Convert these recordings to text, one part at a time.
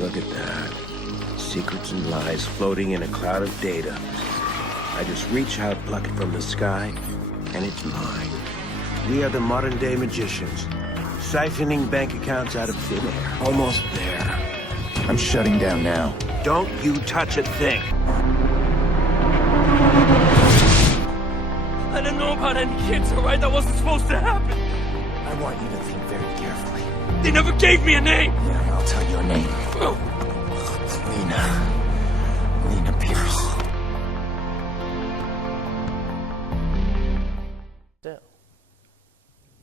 Look at that. Secrets and lies floating in a cloud of data. I just reach out, pluck it from the sky, and it's mine. We are the modern-day magicians, siphoning bank accounts out of thin air. Almost there. I'm shutting down now. Don't you touch a thing. I didn't know about any kids, all right? That wasn't supposed to happen. I want you to think very carefully. They never gave me a name. Yeah, I'll tell your name. Oh. Lena Pierce.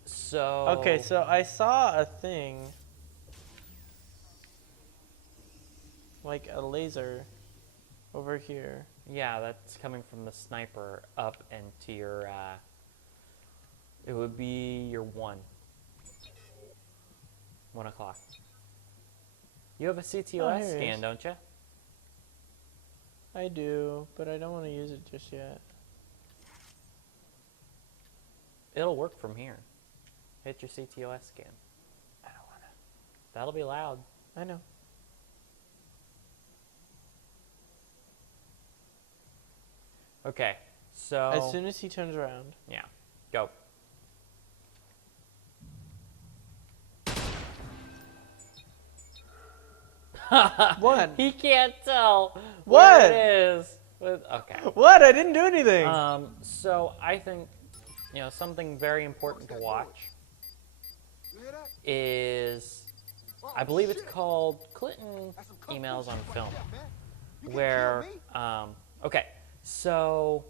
So... Okay, so I saw a thing. Like a laser over here. Yeah, that's coming from the sniper up into your, it would be your 1 o'clock. You have a CTOS here it scan, is. don't you? I do, but I don't want to use it just yet. It'll work from here. Hit your CTOS scan. I don't want to. That'll be loud. I know. Okay, so... As soon as he turns around. Yeah, go. What? He can't tell What? where it is. Okay. What? I didn't do anything. So I think, something very important to watch is, I believe it's called Clinton Emails on Film, where, okay, so,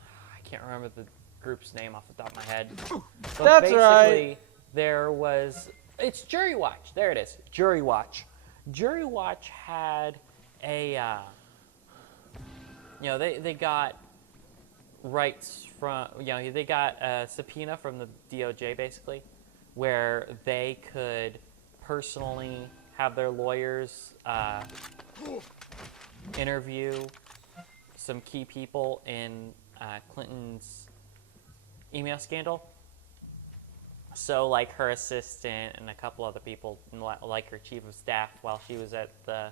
I can't remember the group's name off the top of my head, but That's basically, right. there was, it's Jury Watch, there it is, Jury Watch. Jury Watch had a, they got rights from, they got a subpoena from the DOJ, basically, where they could personally have their lawyers interview some key people in Clinton's email scandal. So, like her assistant and a couple other people, like her chief of staff while she was at the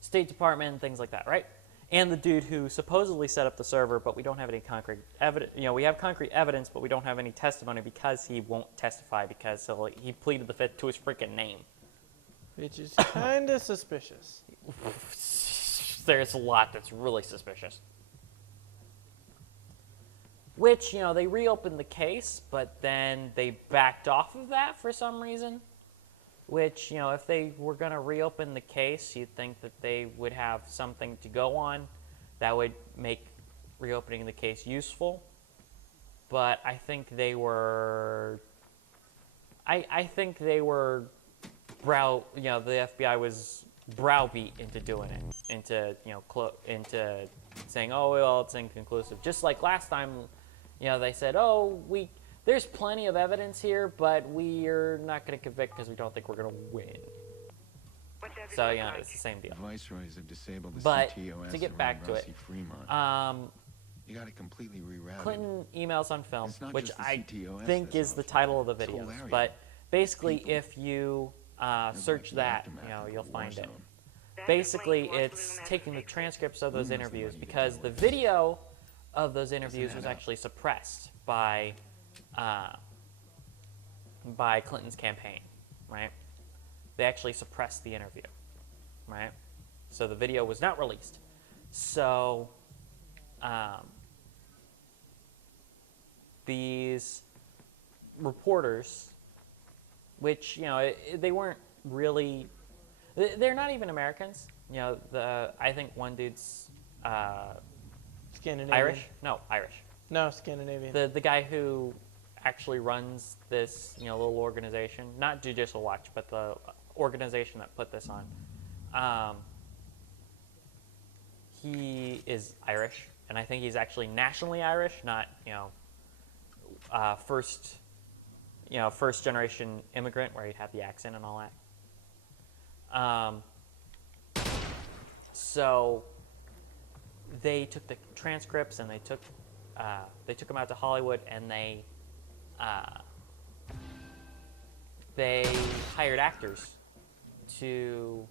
State Department and things like that, right? And the dude who supposedly set up the server, but we don't have any concrete evidence. We have concrete evidence, but we don't have any testimony because he won't testify because he pleaded the fifth to his freaking name. Which is kind of suspicious. There's a lot that's really suspicious. Which, they reopened the case, but then they backed off of that for some reason. Which, if they were going to reopen the case, you'd think that they would have something to go on that would make reopening the case useful. But I think they were... I think they were the FBI was browbeat into doing it, into saying, oh, well, it's inconclusive. Just like last time, they said, oh, there's plenty of evidence here, but we're not going to convict because we don't think we're going to win. So, it's the same deal. Viceroys have disabled the But CTOS to get back to it, you got to completely reroute Clinton Emails on Film, It's not which just the I CTOS think that's is the on title of the It's videos. hilarious. But basically, People. if you search the that, aftermath you'll of the find war it. zone. Basically, it's taking the transcripts of those Who knows interviews what you because do the with it? video of those interviews was add up. actually suppressed by Clinton's campaign, right? They actually suppressed the interview, right? So the video was not released. So these reporters, which, they weren't really, they're not even Americans. I think one dude's Scandinavian. Irish. No, Irish. No, Scandinavian. The guy who actually runs this, little organization, not Judicial Watch, but the organization that put this on. He is Irish, and I think he's actually nationally Irish, not first generation immigrant where he'd have the accent and all that. So they took the transcripts and they took them out to Hollywood, and they hired actors to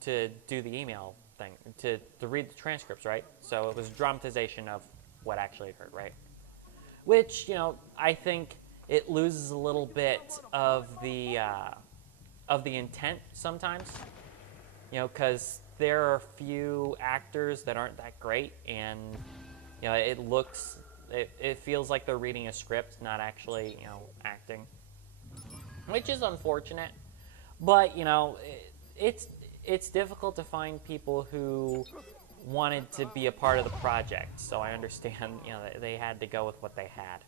do the email thing, to read the transcripts, right? So it was dramatization of what actually occurred, right? Which, you know, I think it loses a little bit of the intent sometimes, you know, because there are a few actors that aren't that great, and, you know, it feels like they're reading a script, not actually, you know, acting, which is unfortunate. But, you know, it's difficult to find people who wanted to be a part of the project, so I understand, you know, they had to go with what they had.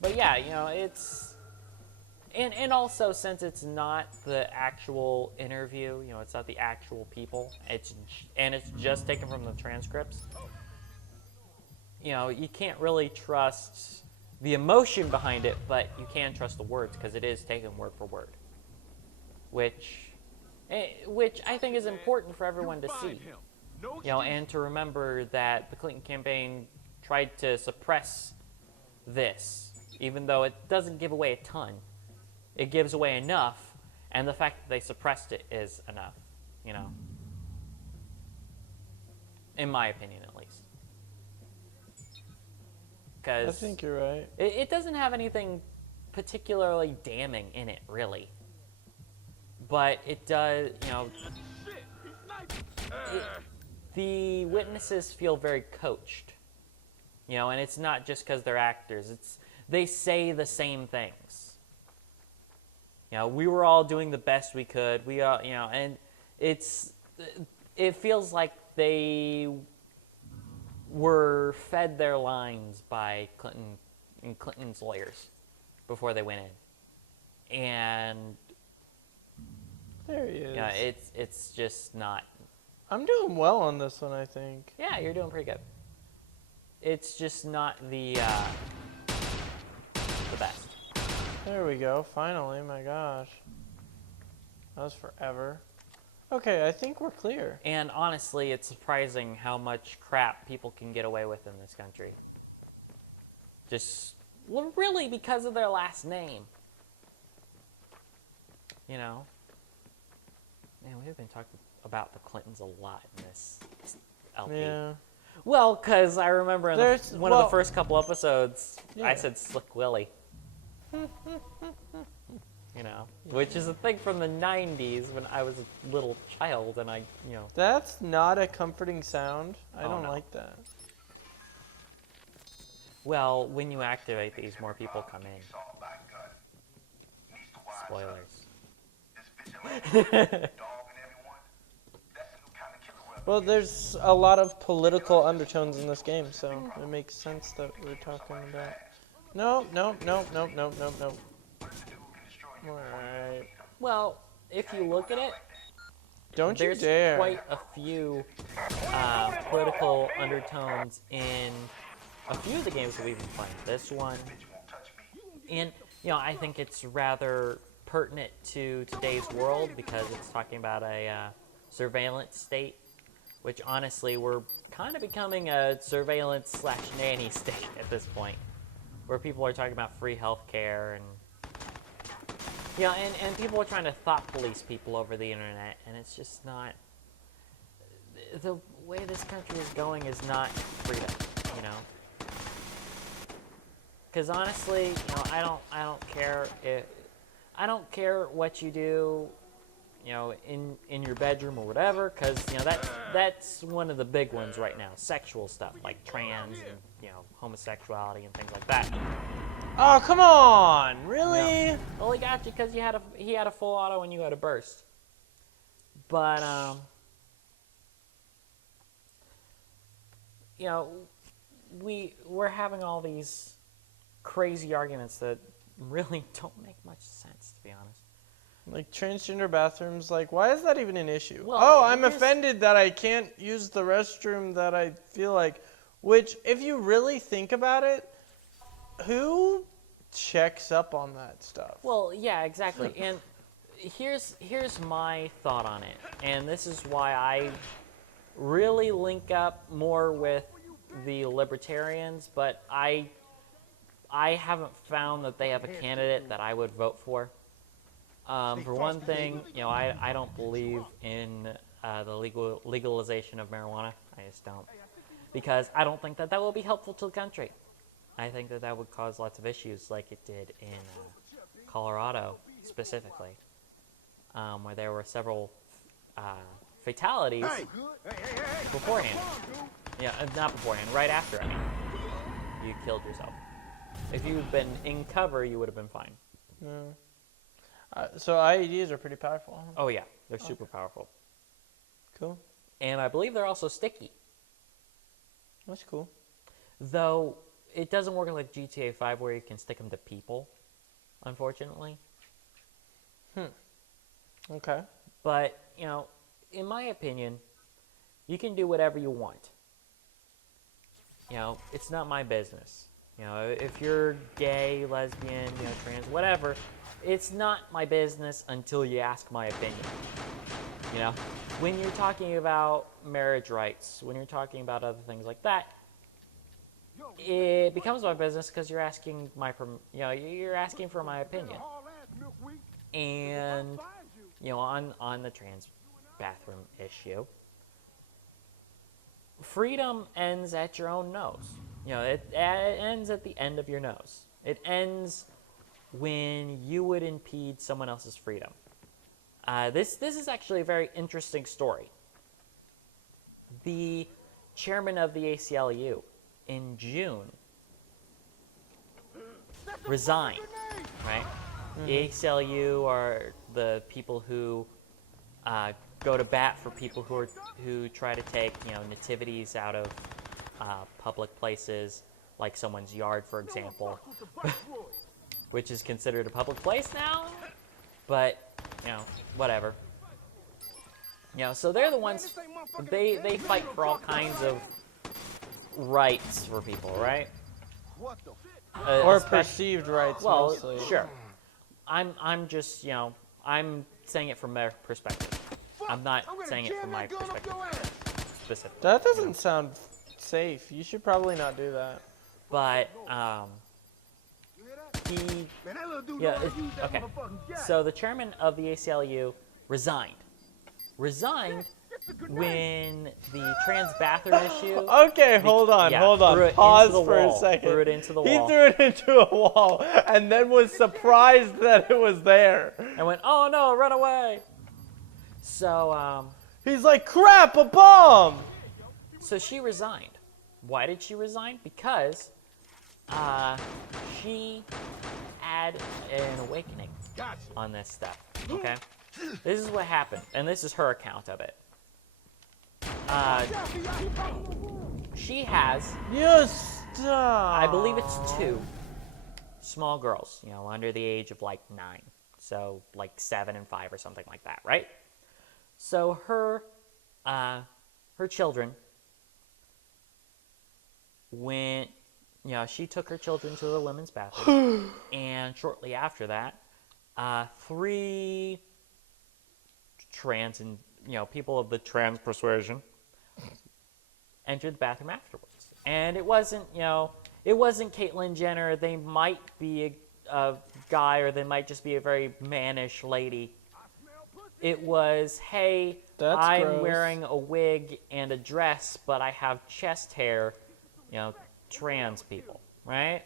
But yeah, you know, it's, and also since it's not the actual interview, you know, it's not the actual people, it's just taken from the transcripts, you know, you can't really trust the emotion behind it, but you can trust the words because it is taken word for word, which I think is important for everyone to see, you know, and to remember that the Clinton campaign tried to suppress this, even though it doesn't give away a ton. It gives away enough, and the fact that they suppressed it is enough, you know, in my opinion at least. Because I think you're right. it doesn't have anything particularly damning in it, really. But it does, you know, the witnesses feel very coached, you know, and it's not just because they're actors. They say the same things. You know, we were all doing the best we could. We all, you know, and it feels like they were fed their lines by Clinton and Clinton's lawyers before they went in, and There he is. yeah, it's just not. I'm doing well on this one, I think. Yeah, you're doing pretty good. It's just not the best. There we go. Finally, my gosh. That was forever. Okay, I think we're clear. And honestly, it's surprising how much crap people can get away with in this country. Just, well, really because of their last name. You know? Man, we've been talking about the Clintons a lot in this LP. Yeah. Well, because I remember in one of the first couple episodes, Yeah. I said Slick Willie. You know, which is a thing from the 90s when I was a little child, and I, you know. That's not a comforting sound. I don't no. like that. Well, when you activate these, more people come in. Spoilers. Well, there's a lot of political undertones in this game, so it makes sense that we're talking about. No. Alright. Well, if you look at it, Don't you there's dare. quite a few political undertones in a few of the games that we've been playing. This one, and you know, I think it's rather pertinent to today's world because it's talking about a surveillance state, which honestly we're kind of becoming a surveillance/nanny state at this point, where people are talking about free healthcare and. Yeah, and people are trying to thought police people over the internet, and it's just not. The way this country is going is not freedom, you know. Because honestly, you know, I don't care what you do, you know, in your bedroom or whatever. Because you know that's one of the big ones right now, sexual stuff like trans and you know homosexuality and things like that. Oh, come on! Really? No. Well, he got you because he had a full auto and you had a burst. But you know, we're having all these crazy arguments that really don't make much sense, to be honest. Like transgender bathrooms, like why is that even an issue? Well, oh, I'm offended that I can't use the restroom that I feel like, which if you really think about it, who checks up on that stuff? Well, yeah, exactly. And here's my thought on it. And this is why I really link up more with the libertarians, but I I haven't found that they have a candidate that I would vote for. For one thing, I don't believe in the legalization of marijuana. I just don't. Because I don't think that that will be helpful to the country. I think that that would cause lots of issues like it did in Colorado, specifically, where there were several fatalities beforehand. Yeah, not beforehand, right after, I mean. You killed yourself. If you'd been in cover, you would have been fine. So IEDs are pretty powerful. Huh? Oh, yeah. They're super powerful. Cool. And I believe they're also sticky. That's cool. Though, it doesn't work like GTA 5 where you can stick them to people, unfortunately. Okay. But, in my opinion, you can do whatever you want. It's not my business. If you're gay, lesbian, trans, whatever, it's not my business until you ask my opinion. When you're talking about marriage rights, when you're talking about other things like that, it becomes my business because you're asking you're asking for my opinion. And on the trans bathroom issue, freedom ends at your own nose. It ends at the end of your nose. It ends when you would impede someone else's freedom. This is actually a very interesting story. The chairman of the ACLU in June resigned, right? The ACLU are the people who go to bat for people who try to take nativities out of public places, like someone's yard, for example, which is considered a public place now. But whatever. So they're the ones. They fight for all kinds of rights for people, right? Or perceived rights, well, mostly. Sure. I'm just I'm saying it from their perspective. I'm not saying it from my perspective specifically. That doesn't sound safe. You should probably not do that. But okay. So the chairman of the ACLU resigned when the trans bathroom issue. Okay, hold on. Pause for a second. Threw it into the He wall. threw it into a wall and then was surprised that it was there. And went, oh no, run away. So he's like, crap, a bomb. So she resigned. Why did she resign? Because she had an awakening on this stuff. Okay? This is what happened, and this is her account of it. She has, I believe it's 2 small girls, under the age of like 9. So like 7 and 5 or something like that, right? So her children went, she took her children to the women's bathroom, and shortly after that, 3 trans and, people of the trans persuasion entered the bathroom afterwards. And it wasn't, it wasn't Caitlyn Jenner. They might be a guy, or they might just be a very mannish lady. It was, hey, I'm gross. wearing a wig and a dress, but I have chest hair, trans people, right?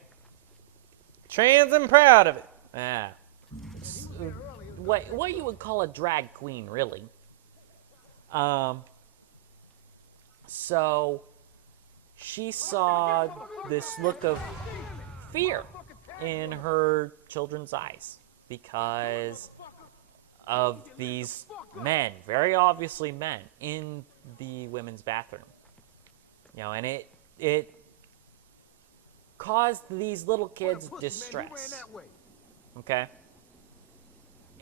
Trans and proud of it. Yeah. What you would call a drag queen, really. So she saw this look of fear in her children's eyes because of these men, very obviously men, in the women's bathroom. And it caused these little kids distress. Okay?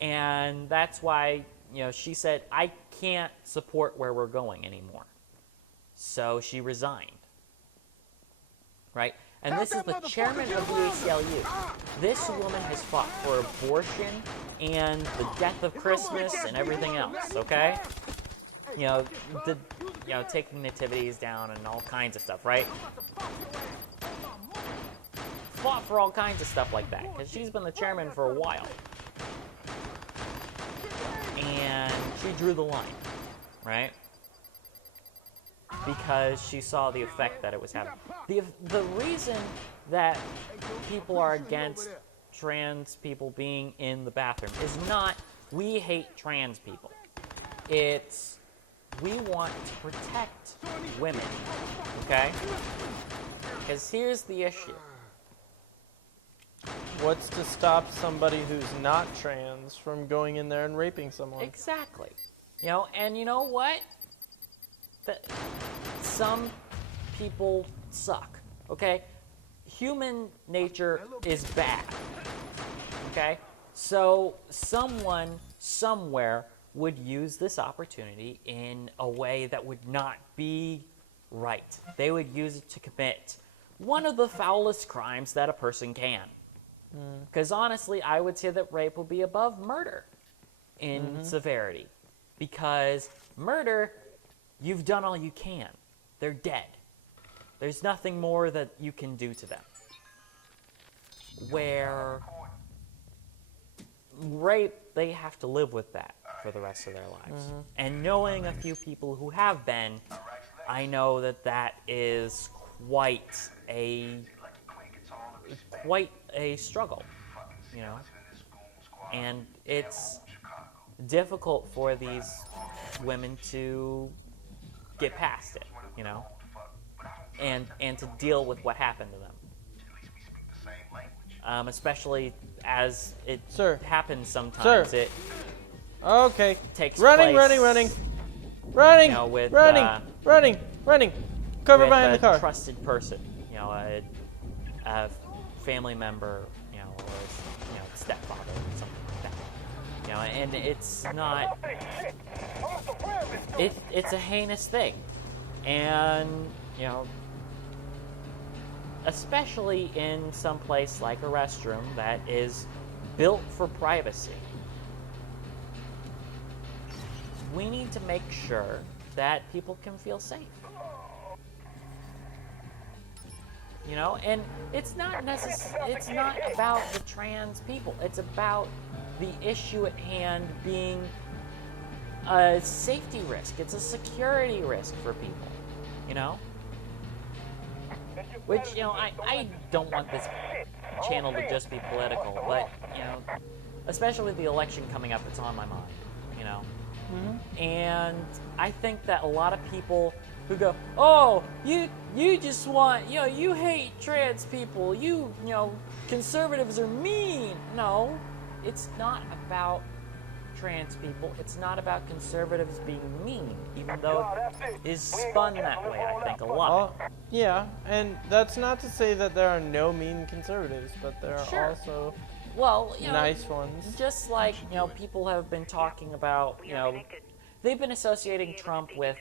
And that's why, she said, I can't support where we're going anymore. So she resigned. Right? And this is the chairman of the ACLU. This woman has fought for abortion and the death of Christmas and everything else, okay? Taking nativities down and all kinds of stuff, right? fought for all kinds of stuff like that, because she's been the chairman for a while. And she drew the line, right? Because she saw the effect that it was having. The reason that people are against trans people being in the bathroom is not we hate trans people. It's we want to protect women, okay? Because here's the issue. What's to stop somebody who's not trans from going in there and raping someone? Exactly. You know, and you know what? Some people suck, okay? Human nature is bad, okay? So someone, somewhere, would use this opportunity in a way that would not be right. They would use it to commit one of the foulest crimes that a person can. Because honestly, I would say that rape would be above murder in severity. Because murder, you've done all you can. They're dead. There's nothing more that you can do to them. Where rape, they have to live with that for the rest of their lives. And knowing a few people who have been, I know that that is quite a struggle, you know? And it's difficult for these women to get past it, you know? And to deal with what happened to them. Especially as it happens sometimes. It takes running, place, running, you know, with, running. Cover with behind a the car. trusted person, you know, a family member, you know, or you know, stepfather, or something like that. You know, and it's not. It's a heinous thing, and you know, especially in some place like a restroom that is built for privacy. We need to make sure that people can feel safe. You know, and it's not about the trans people. It's about the issue at hand being a safety risk. It's a security risk for people, you know? Which, you know, I don't want this channel to just be political, but, you know, especially with the election coming up, it's on my mind, you know? And I think that a lot of people who go, oh, you just want, you know, you hate trans people, you know, conservatives are mean. No, it's not about trans people. It's not about conservatives being mean, even though it is spun that way, I think, a lot. Yeah, and that's not to say that there are no mean conservatives, but there are also you know, nice ones. Just like, you know, people have been talking about, you know, they've been associating Trump with,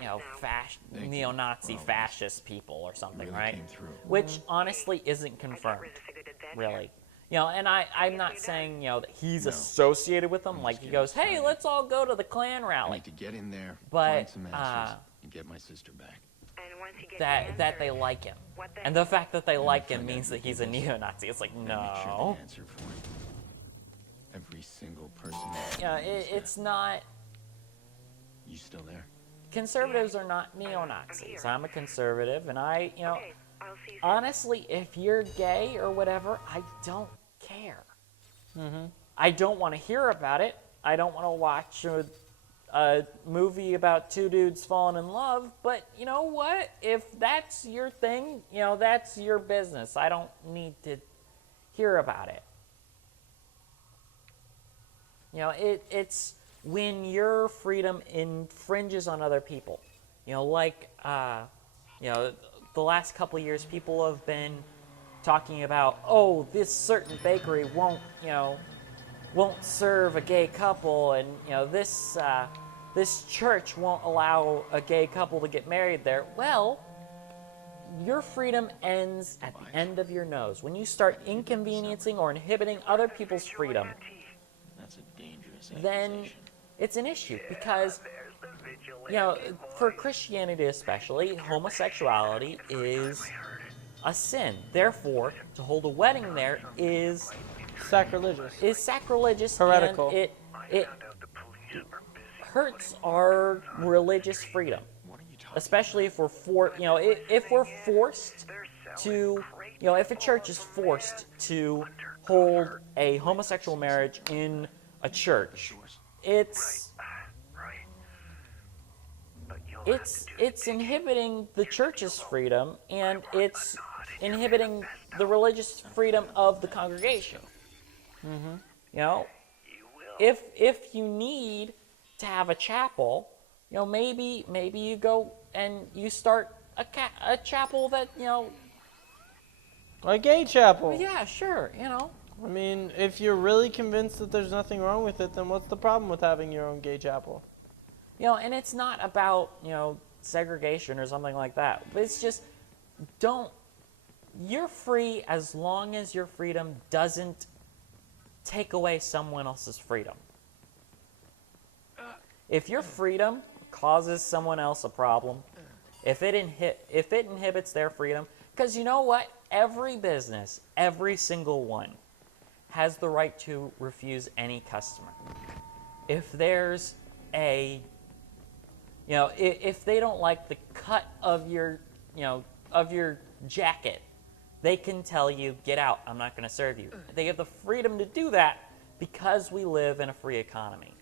you know, neo-Nazi fascist people or something, right? Which honestly isn't confirmed, really. You know, and I'm not saying, you know, that he's associated with them. Like he goes, hey, let's all go to the Klan I rally. need to get in there, But find some answers, and get my sister back. that they like him. And the fact that they like him means that he's a neo-Nazi. It's like, Make sure no. they answer for it. Every single person. Yeah, it's not. You still there? Conservatives are not neo-Nazis. I'm a conservative, and I, you know, honestly, if you're gay or whatever, I don't care. I don't want to hear about it. I don't want to watch a movie about two dudes falling in love, but you know what? If that's your thing, you know, that's your business. I don't need to hear about it. You know, it's when your freedom infringes on other people. You know, like, you know, the last couple of years, people have been talking about, oh, this certain bakery won't serve a gay couple, and you know, this church won't allow a gay couple to get married there. Well, your freedom ends at the end of your nose. When you start inconveniencing or inhibiting other people's freedom, That's a dangerous then accusation. it's an issue, because, you know, for Christianity especially, homosexuality is a sin. Therefore, to hold a wedding there is Sacrilegious. sacrilegious, Heretical. and it hurts our religious freedom, especially if we're if we're forced to, if a church is forced to hold a homosexual marriage in a church, it's inhibiting the church's freedom, and it's inhibiting the religious freedom of the congregation. If you need to have a chapel, maybe you go and you start a chapel that, A gay chapel. yeah, sure, I mean, if you're really convinced that there's nothing wrong with it, then what's the problem with having your own gay chapel? and it's not about, segregation or something like that. But it's just, you're free as long as your freedom doesn't take away someone else's freedom. If your freedom causes someone else a problem, if it inhibits their freedom, because you know what? Every business, every single one, has the right to refuse any customer. If there's if they don't like the cut of your jacket, they can tell you, get out, I'm not going to serve you. They have the freedom to do that because we live in a free economy.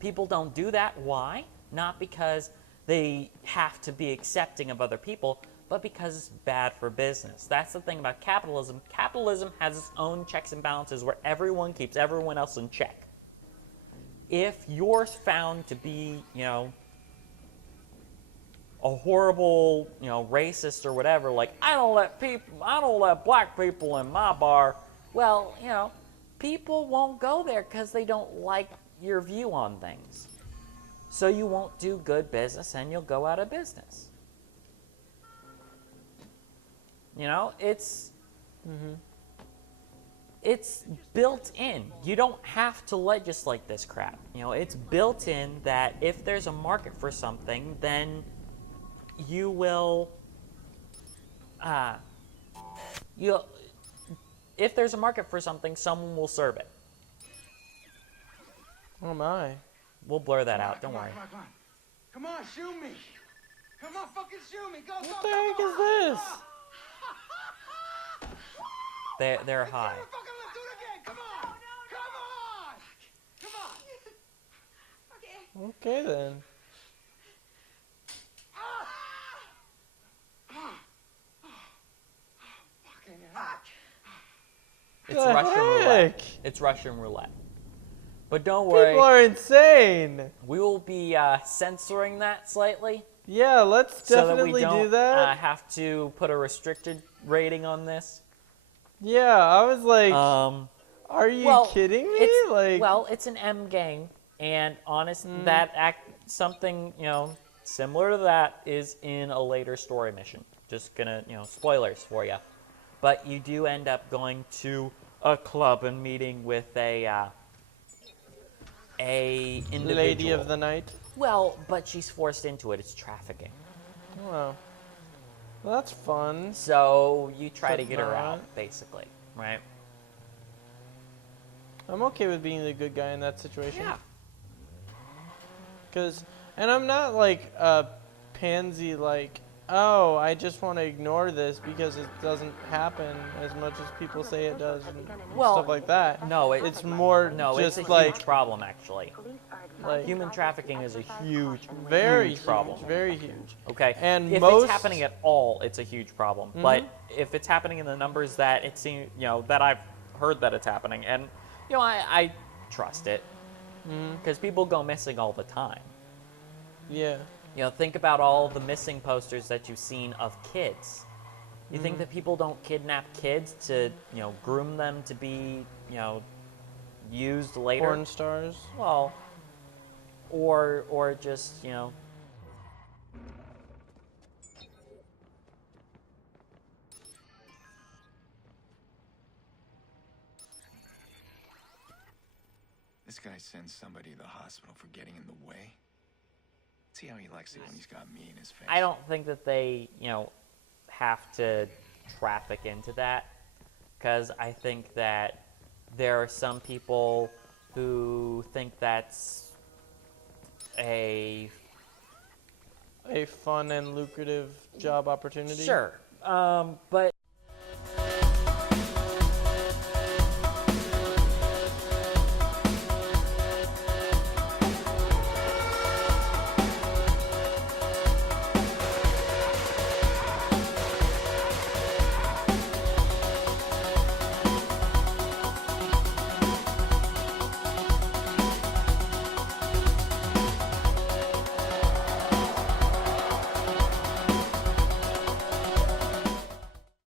People don't do that. Why? Not because they have to be accepting of other people, but because it's bad for business. That's the thing about capitalism. Capitalism has its own checks and balances where everyone keeps everyone else in check. If you're found to be, a horrible, racist or whatever, like, I don't let black people in my bar, well, people won't go there because they don't like your view on things. So you won't do good business and you'll go out of business. It's built in. You don't have to legislate this crap. It's built in that if there's a market for something, then you will, if there's a market for something, someone will serve it. Oh my. We'll blur that out, don't worry. Come on, shoot me. Come on, fucking shoot me. Go, What the heck is this? They're high. Fucking let's do it again. Come on. Come on. Okay then. Fucking hell. It's The Russian roulette. heck? It's Russian roulette. But don't worry, People are insane. we will be censoring that slightly. Yeah, let's So that definitely we don't do that. have to put a restricted rating on this. Yeah, I was like, are you kidding me? It's an M game, and something similar to that is in a later story mission. Just gonna spoilers for you, but you do end up going to a club and meeting with a individual. Lady of the night. Well, but she's forced into it. It's trafficking. Wow. Well, that's fun. So you try to But get her out, not. basically, right? I'm okay with being the good guy in that situation. Yeah. And I'm not like a pansy like, oh, I just want to ignore this because it doesn't happen as much as people say it does and stuff like that. No, It's more it's just a like, huge problem, actually. like Human trafficking is a huge, very huge problem. very huge. Okay, And if most- it's happening at all, it's a huge problem. But if it's happening in the numbers that it seems, that I've heard that it's happening, and I trust it because people go missing all the time. Yeah. Think about all the missing posters that you've seen of kids. You think that people don't kidnap kids to, groom them to be, used later? Porn stars. Well, or just, This guy sends somebody to the hospital for getting in the way. See how he likes it when he's got me in his face. I don't think that they, have to traffic into that, because I think that there are some people who think that's a A fun and lucrative job opportunity. sure, but